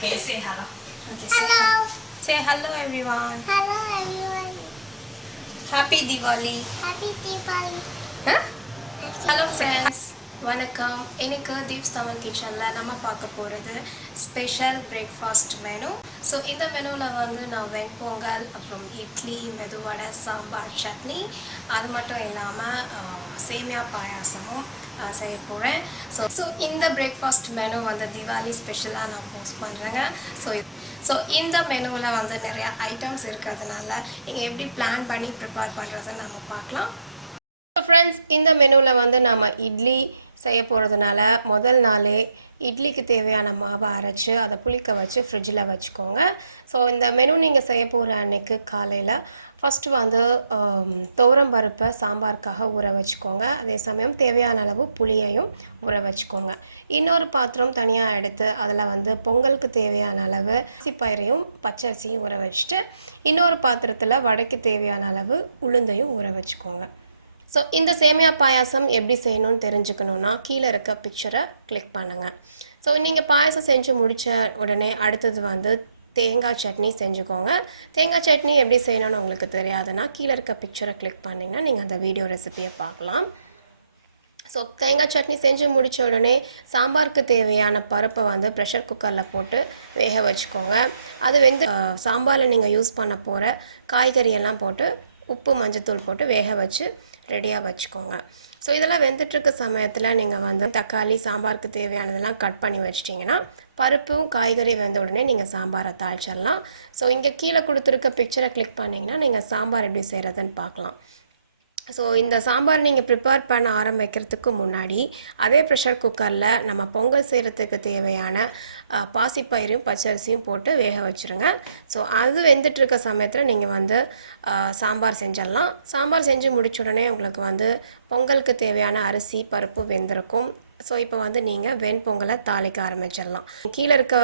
Okay, say hello. Okay, Hello. Say hello everyone. Hello everyone. Happy Diwali. Happy Diwali. Huh? Hello Happy friends. வணக்கம். இன்னைக்கு தீப்ஸ் தமிழ் கிச்சனில் நம்ம பார்க்க போகிறது ஸ்பெஷல் பிரேக்ஃபாஸ்ட் மெனு. ஸோ இந்த மெனுவில் வந்து நான் வெண்பொங்கல், அப்புறம் இட்லி, மெதுவடை, சாம்பார், சட்னி, அது மட்டும் இல்லாமல் சேமியா பாயாசமும் செய்ய போகிறேன். ஸோ இந்த பிரேக்ஃபாஸ்ட் மெனு வந்து திவாலி ஸ்பெஷலாக நான் போஸ்ட் பண்ணுறேங்க. ஸோ இந்த மெனுவில் வந்து நிறையா ஐட்டம்ஸ் இருக்கிறதுனால நீங்கள் எப்படி பிளான் பண்ணி ப்ரிப்பேர் பண்ணுறதுன்னு நம்ம பார்க்கலாம். ஸோ ஃப்ரெண்ட்ஸ், இந்த மெனுவில் வந்து நம்ம இட்லி செய்ய போகிறதுனால முதல் நாளே இட்லிக்கு தேவையான மாவை அரைச்சி அதை புளிக்க வச்சு ஃப்ரிட்ஜில் வச்சுக்கோங்க. ஸோ இந்த மெனு நீங்கள் செய்ய போகிற அன்னைக்கு காலையில் ஃபஸ்ட்டு வந்து துவரம் பருப்பை சாம்பாருக்காக ஊற வச்சுக்கோங்க. அதே சமயம் தேவையான அளவு புளியையும் ஊற வச்சுக்கோங்க. இன்னொரு பாத்திரம் தனியாக எடுத்து அதில் வந்து பொங்கலுக்கு தேவையான அளவு அரிசிப்பயிரையும் பச்சரிசியும் ஊற வச்சுட்டு இன்னொரு பாத்திரத்தில் வடைக்கு தேவையான அளவு உளுந்தையும் ஊற வச்சுக்கோங்க. ஸோ இந்த சேமியா பாயாசம் எப்படி செய்யணும்னு தெரிஞ்சுக்கணுன்னா கீழே இருக்க பிக்சரை கிளிக் பண்ணுங்கள். ஸோ நீங்கள் பாயாசம் செஞ்சு முடித்த உடனே அடுத்தது வந்து தேங்காய் சட்னி செஞ்சுக்கோங்க. தேங்காய் சட்னி எப்படி செய்யணும்னு உங்களுக்கு தெரியாதுன்னா கீழே இருக்க பிக்சரை கிளிக் பண்ணிங்கன்னா நீங்கள் அந்த வீடியோ ரெசிபியை பார்க்கலாம். ஸோ தேங்காய் சட்னி செஞ்சு முடித்த உடனே சாம்பாருக்கு தேவையான பருப்பை வந்து ப்ரெஷர் குக்கரில் போட்டு வேக வச்சுக்கோங்க. அது வந்து சாம்பாரில் நீங்கள் யூஸ் பண்ண போகிற காய்கறியெல்லாம் போட்டு உப்பு மஞ்சத்தூள் போட்டு வேக வச்சு ரெடியாக வச்சுக்கோங்க. ஸோ இதெல்லாம் வெந்துட்டுருக்க சமயத்தில் நீங்கள் வந்து தக்காளி, சாம்பாருக்கு தேவையானதெல்லாம் கட் பண்ணி வச்சிட்டிங்கன்னா பருப்பும் காய்கறி வெந்த உடனே நீங்கள் சாம்பாரை தாளிச்சிடலாம். ஸோ இங்கே கீழே கொடுத்துருக்க பிக்சரை கிளிக் பண்ணிங்கன்னா நீங்கள் சாம்பார் எப்படி செய்கிறதுன்னு பார்க்கலாம். ஸோ இந்த சாம்பார் நீங்கள் ப்ரிப்பேர் பண்ண ஆரம்பிக்கிறதுக்கு முன்னாடி அதே ப்ரெஷர் குக்கரில் நம்ம பொங்கல் செய்கிறதுக்கு தேவையான பாசிப்பயிரையும் பச்சரிசியும் போட்டு வேக வச்சுருங்க. ஸோ அது வெந்துட்டுருக்க சமயத்தில் நீங்கள் வந்து சாம்பார் செஞ்சிடலாம். சாம்பார் செஞ்சு முடிச்ச உடனே உங்களுக்கு வந்து பொங்கலுக்கு தேவையான அரிசி பருப்பு வெந்திருக்கும். ஸோ இப்போ வந்து நீங்கள் வெண்பொங்கலை தாளிக்க ஆரம்பிச்சிடலாம். கீழே இருக்க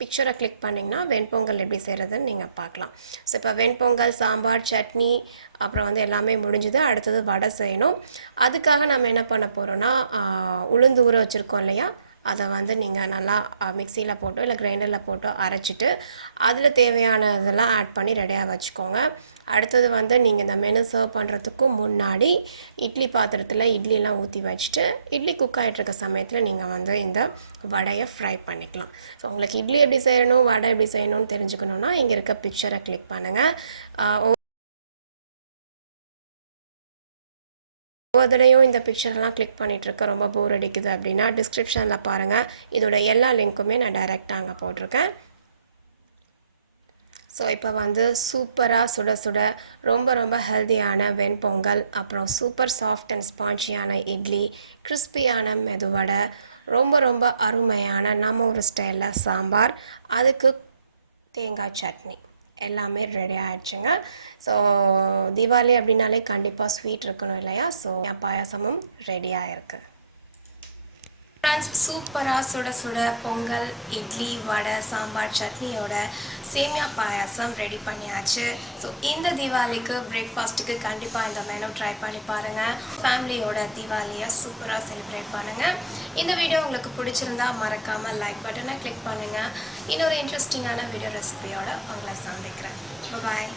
பிக்சரை கிளிக் பண்ணிங்கன்னா வெண்பொங்கல் எப்படி செய்கிறதுன்னு நீங்கள் பார்க்கலாம். ஸோ இப்போ வெண்பொங்கல், சாம்பார், சட்னி அப்புறம் வந்து எல்லாமே முடிஞ்சுது. அடுத்தது வடை செய்யணும். அதுக்காக நம்ம என்ன பண்ண போகிறோன்னா உளுந்து ஊற வச்சுருக்கோம் இல்லையா, அதை வந்து நீங்கள் நல்லா மிக்சியில் போட்டோ இல்லை கிரைண்டரில் போட்டோ அரைச்சிட்டு அதில் தேவையான இதெல்லாம் ஆட் பண்ணி ரெடியாக வச்சுக்கோங்க. அடுத்தது வந்து நீங்கள் இந்த மெனு சர்வ் பண்ணுறதுக்கும் முன்னாடி இட்லி பாத்திரத்தில் இட்லிலாம் ஊற்றி வச்சுட்டு இட்லி குக் ஆகிட்டுருக்க சமயத்தில் நீங்கள் வந்து இந்த வடையை ஃப்ரை பண்ணிக்கலாம். ஸோ உங்களுக்கு இட்லி எப்படி செய்யணும், வடை எப்படி செய்யணும்னு தெரிஞ்சுக்கணுன்னா இங்கே இருக்க பிக்சரை கிளிக் பண்ணுங்கள். ஒவ்வொருடையும் இந்த பிக்சர்லாம் கிளிக் பண்ணிகிட்ருக்க ரொம்ப போர் அடிக்குது அப்படின்னா டிஸ்கிரிப்ஷனில் பாருங்கள். இதோட எல்லா லிங்க்குமே நான் டைரெக்டாக அங்கே போட்டிருக்கேன். ஸோ இப்போ வந்து சூப்பராக சுட சுட ரொம்ப ஹெல்த்தியான வெண்பொங்கல், அப்புறம் சூப்பர் சாஃப்ட் அண்ட் ஸ்பான்ஜியான இட்லி, கிறிஸ்பியான மெதுவடை, ரொம்ப அருமையான நம்ம ஒரு ஸ்டைலில் சாம்பார், அதுக்கு தேங்காய் சட்னி எல்லாமே ரெடி ஆகிடுச்சுங்க. ஸோ தீபாவளி அப்படின்னாலே கண்டிப்பாக ஸ்வீட் இருக்கணும் இல்லையா? ஸோ என் பாயாசமும் ரெடியாக இருக்குது. சூப்பராக சுட சுட பொங்கல், இட்லி, வடை, சாம்பார், சட்னியோட சேமியா பாயாசம் ரெடி பண்ணியாச்சு. ஸோ இந்த தீபாவளிக்கு பிரேக்ஃபாஸ்ட்டுக்கு கண்டிப்பாக இந்த மெனு ட்ரை பண்ணி பாருங்கள். ஃபேமிலியோட தீபாவளியை சூப்பராக செலிப்ரேட் பண்ணுங்கள். இந்த வீடியோ உங்களுக்கு பிடிச்சிருந்தா மறக்காமல் லைக் பட்டனை கிளிக் பண்ணுங்கள். இன்னொரு இன்ட்ரெஸ்டிங்கான வீடியோ ரெசிபியோட உங்களை சந்திக்கிறேன். பாய்.